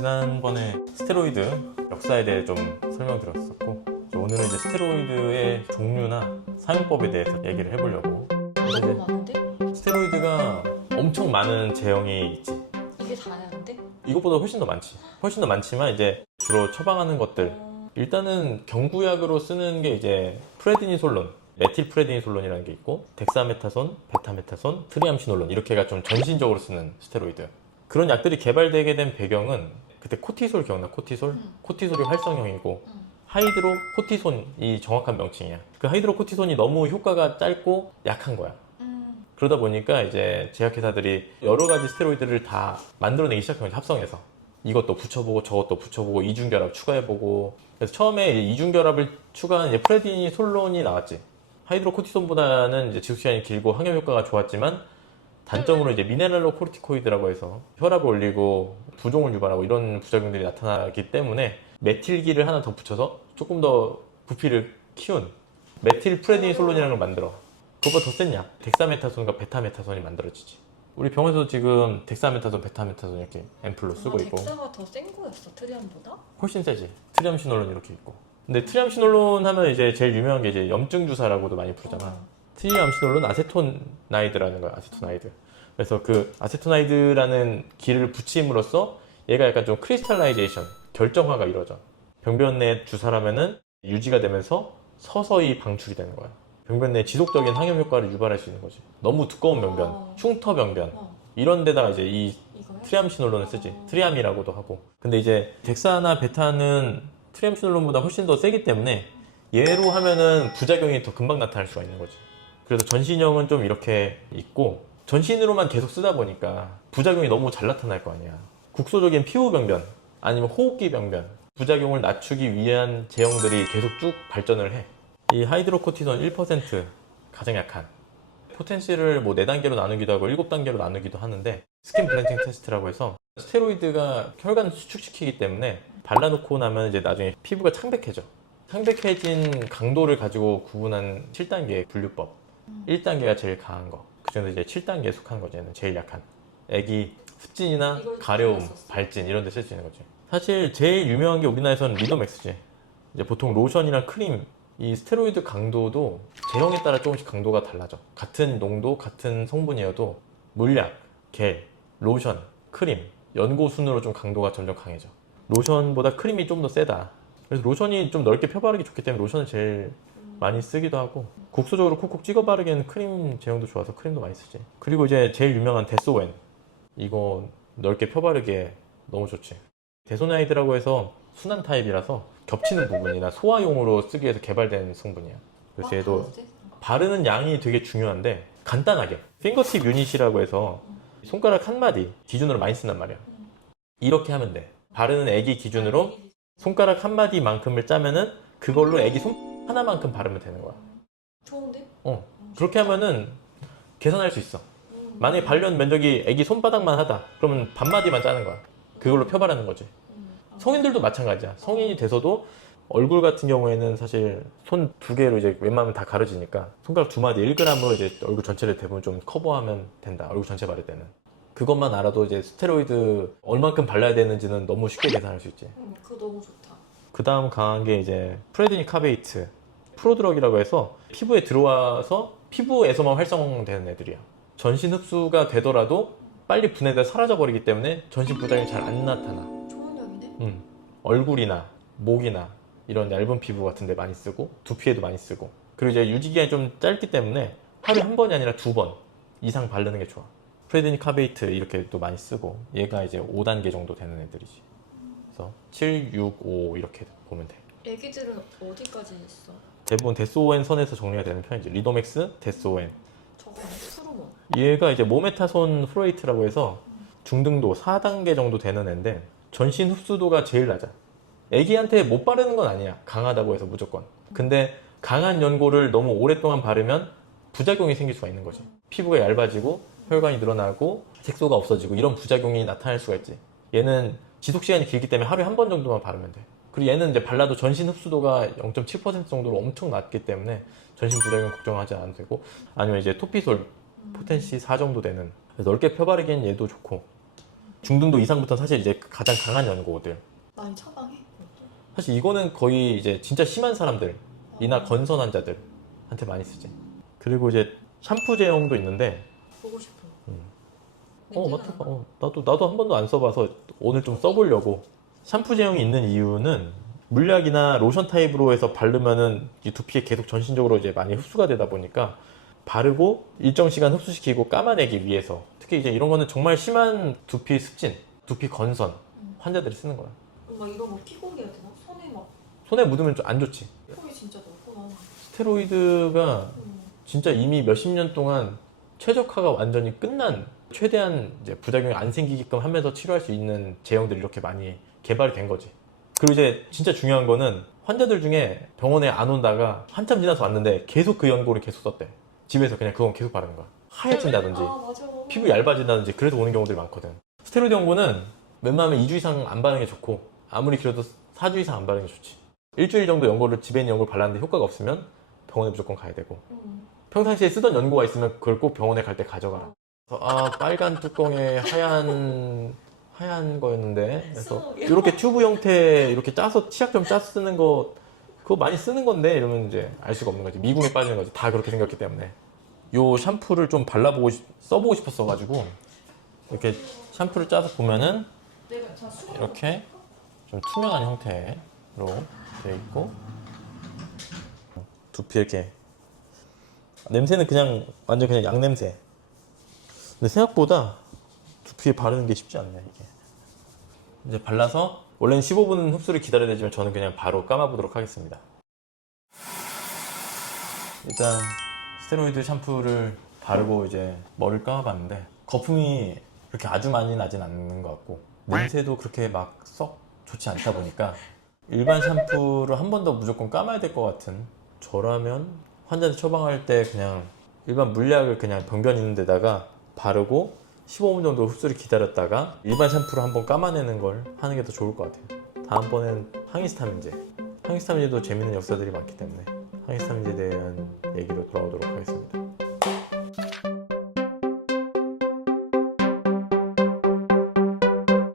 지난번에 스테로이드 역사에 대해 좀 설명드렸었고, 오늘은 이제 스테로이드의 종류나 사용법에 대해서 얘기를 해보려고. 그래서 너무 이제 많은데? 스테로이드가 엄청 많은 제형이 있지. 이게 다였는데? 이것보다 훨씬 더 많지. 훨씬 더 많지만 이제 주로 처방하는 것들, 일단은 경구약으로 쓰는 게 이제 프레드니솔론, 메틸프레드니솔론이라는 게 있고, 덱사메타손, 베타메타손, 트리암시놀론, 이렇게가 좀 전신적으로 쓰는 스테로이드. 그런 약들이 개발되게 된 배경은 그때 코티솔 기억나? 코티솔? 코티솔이 활성형이고 하이드로코티손이 정확한 명칭이야. 그 하이드로코티손이 너무 효과가 짧고 약한 거야. 그러다 보니까 이제 제약회사들이 여러 가지 스테로이드를 다 만들어내기 시작한 거지, 합성해서. 이것도 붙여보고 저것도 붙여보고 이중결합 추가해보고. 그래서 처음에 이중결합을 추가한 이제 프레디니솔론이 나왔지. 하이드로코티손보다는 이제 지속시간이 길고 항염 효과가 좋았지만 단점으로 이제 미네랄로 코르티코이드라고 해서 혈압을 올리고 부종을 유발하고 이런 부작용들이 나타나기 때문에 메틸기를 하나 더 붙여서 조금 더 부피를 키운 메틸프레디니솔론이라는 걸 만들어. 그것보다 더 센 약, 덱사메타손과 베타메타손이 만들어지지. 우리 병원에서 지금 덱사메타손, 베타메타손 이렇게 앰플로 쓰고 있고. 덱사가 더 센 거였어, 트리암보다? 훨씬 세지. 트리암시놀론 이렇게 있고. 근데 트리암시놀론 하면 이제 제일 유명한 게 이제 염증 주사라고도 많이 부르잖아. 트리암시놀론 아세토나이드라는 거야, 아세토나이드. 그래서 그 아세토나이드라는 기를 붙임으로써 얘가 약간 좀 크리스탈라이제이션, 결정화가 이루어져. 병변 내 주사라면은 유지가 되면서 서서히 방출이 되는 거야. 병변 내 지속적인 항염 효과를 유발할 수 있는 거지. 너무 두꺼운 병변, 흉터 병변, 이런 데다가 이제 이 트리암시놀론을 쓰지. 트리암이라고도 하고. 근데 이제 덱사나 베타는 트리암시놀론보다 훨씬 더 세기 때문에 얘로 하면은 부작용이 더 금방 나타날 수가 있는 거지. 그래서 전신형은 좀 이렇게 있고, 전신으로만 계속 쓰다 보니까 부작용이 너무 잘 나타날 거 아니야. 국소적인 피부 병변 아니면 호흡기 병변, 부작용을 낮추기 위한 제형들이 계속 쭉 발전을 해. 이 하이드로코티손 1% 가장 약한 포텐시를 뭐 4단계로 나누기도 하고 7단계로 나누기도 하는데, 스킨 블렌팅 테스트라고 해서 스테로이드가 혈관을 수축시키기 때문에 발라놓고 나면 이제 나중에 피부가 창백해져. 창백해진 강도를 가지고 구분한 7단계 분류법. 1단계가 제일 강한 거, 그 중에서 이제 7단계에 속하는 거지. 얘는 제일 약한. 애기 습진이나 가려움, 발진 이런 데 쓸 수 있는 거지. 사실 제일 유명한 게 우리나라에서는 리도맥스지. 이제 보통 로션이랑 크림, 이 스테로이드 강도도 제형에 따라 조금씩 강도가 달라져. 같은 농도, 같은 성분이어도 물약, 겔, 로션, 크림, 연고 순으로 좀 강도가 점점 강해져. 로션보다 크림이 좀 더 세다. 그래서 로션이 좀 넓게 펴바르기 좋기 때문에 로션을 제일 많이 쓰기도 하고, 국소적으로 콕콕 찍어 바르기에는 크림 제형도 좋아서 크림도 많이 쓰지. 그리고 이제 제일 유명한 데소웬, 이거 넓게 펴바르기에 너무 좋지. 데소나이드라고 해서 순한 타입이라서 겹치는 부분이나 소화용으로 쓰기 위해서 개발된 성분이야. 그래서 얘도 바르는 양이 되게 중요한데, 간단하게 핑거팁 유닛이라고 해서 손가락 한 마디 기준으로 많이 쓴단 말이야. 이렇게 하면 돼. 바르는 애기 기준으로 손가락 한 마디만큼을 짜면은 그걸로 애기 손 하나만큼 바르면 되는 거야. 좋은데? 그렇게 하면은 계산할 수 있어. 만약에 발련 면적이 애기 손바닥만 하다 그러면 반마디만 짜는 거야. 그걸로 펴바르는 거지. 성인들도 마찬가지야. 성인이 돼서도 얼굴 같은 경우에는 사실 손 2개로 이제 웬만하면 다 가려지니까 손가락 2마디 1g으로 이제 얼굴 전체를 대부분 좀 커버하면 된다. 얼굴 전체 바를 때는. 그것만 알아도 이제 스테로이드 얼만큼 발라야 되는지는 너무 쉽게 계산할 수 있지. 그거 너무 좋다. 그 다음 강한 게 이제 프레디니카베이트, 프로드럭이라고 해서 피부에 들어와서 피부에서만 활성되는 애들이야. 전신 흡수가 되더라도 빨리 분해돼 사라져버리기 때문에 전신 부작용이 잘 안 나타나. 좋은 약이네? 얼굴이나 목이나 이런 얇은 피부 같은 데 많이 쓰고, 두피에도 많이 쓰고. 그리고 이제 유지기간이 좀 짧기 때문에 하루에 한 번이 아니라 2번 이상 바르는 게 좋아. 프레디니카베이트 이렇게 또 많이 쓰고, 얘가 이제 5단계 정도 되는 애들이지. 그래서 7, 6, 5 이렇게 보면 돼. 애기들은 어디까지 있어? 대부분 데스오엔 선에서 정리가 되는 편이지. 리도맥스, 데스오엔. 저거 프루몬. 얘가 이제 모메타손 프로이트라고 해서 중등도 4단계 정도 되는 애인데, 전신 흡수도가 제일 낮아. 애기한테 못 바르는 건 아니야, 강하다고 해서 무조건. 근데 강한 연고를 너무 오랫동안 바르면 부작용이 생길 수가 있는 거지. 피부가 얇아지고 혈관이 늘어나고 색소가 없어지고 이런 부작용이 나타날 수가 있지. 얘는 지속시간이 길기 때문에 하루에 한 번 정도만 바르면 돼. 그리고 얘는 이제 발라도 전신 흡수도가 0.7% 정도로 엄청 낮기 때문에 전신 부작용 걱정하지 않아도 되고, 아니면 이제 토피솔 포텐시 4 정도 되는, 넓게 펴바르기엔 얘도 좋고. 중등도 이상부터 사실 이제 가장 강한 연고들. 많이 처방해? 그것도? 사실 이거는 거의 이제 진짜 심한 사람들이나 건선 환자들한테 많이 쓰지. 그리고 이제 샴푸 제형도 있는데, 보고 싶어. 맞다. 나도 한 번도 안 써봐서 오늘 좀 써보려고. 샴푸 제형이 있는 이유는 물약이나 로션 타입으로 해서 바르면은 이 두피에 계속 전신적으로 이제 많이 흡수가 되다 보니까 바르고 일정 시간 흡수시키고 감아내기 위해서, 특히 이제 이런 거는 정말 심한 두피 습진, 두피 건선 환자들이 쓰는 거야. 막 이거 뭐 피고기야 되나? 손에 막 손에 묻으면 좀 안 좋지. 털이 진짜 넓구나. 스테로이드가 진짜 이미 몇십 년 동안 최적화가 완전히 끝난, 최대한 이제 부작용이 안 생기게끔 하면서 치료할 수 있는 제형들이 이렇게 많이 개발이 된 거지. 그리고 이제 진짜 중요한 거는 환자들 중에 병원에 안 온다가 한참 지나서 왔는데 계속 그 연고를 계속 썼대. 집에서 그냥 그건 계속 바르는 거야. 하얘진다든지 맞아. 피부 얇아진다든지 그래서 오는 경우들이 많거든. 스테로이드 연고는 웬만하면 2주 이상 안 바르는 게 좋고, 아무리 길어도 4주 이상 안 바르는 게 좋지. 일주일 정도 연고를, 집에 있는 연고를 발랐는데 효과가 없으면 병원에 무조건 가야 되고, 평상시에 쓰던 연고가 있으면 그걸 꼭 병원에 갈 때 가져가라. 그래서 빨간 뚜껑에 하얀 거였는데, 그래서 이렇게 튜브 형태 이렇게 짜서 치약 좀 짜서 쓰는 거, 그거 많이 쓰는 건데 이러면 이제 알 수가 없는 거지. 미궁에 빠지는 거지. 다 그렇게 생겼기 때문에. 요 샴푸를 좀 써보고 싶었어 가지고 이렇게 샴푸를 짜서 보면은 이렇게 좀 투명한 형태로 되어 있고, 두피 이렇게 냄새는 그냥 완전 그냥 양 냄새. 근데 생각보다 두피에 바르는 게 쉽지 않네 이게. 이제 발라서 원래는 15분 흡수를 기다려야 되지만 저는 그냥 바로 감아보도록 하겠습니다. 일단 스테로이드 샴푸를 바르고 이제 머리를 감아봤는데 거품이 그렇게 아주 많이 나진 않는 것 같고, 냄새도 그렇게 막 썩 좋지 않다 보니까 일반 샴푸를 한 번 더 무조건 감아야 될 것 같은, 저라면 환자한테 처방할 때 그냥 일반 물약을 그냥 병변 있는 데다가 바르고 15분 정도 흡수를 기다렸다가 일반 샴푸로 한번 감아내는 걸 하는 게 더 좋을 것 같아요. 다음번엔 항히스타민제. 항히스타민제도 재밌는 역사들이 많기 때문에 항히스타민제에 대한 얘기로 돌아오도록 하겠습니다.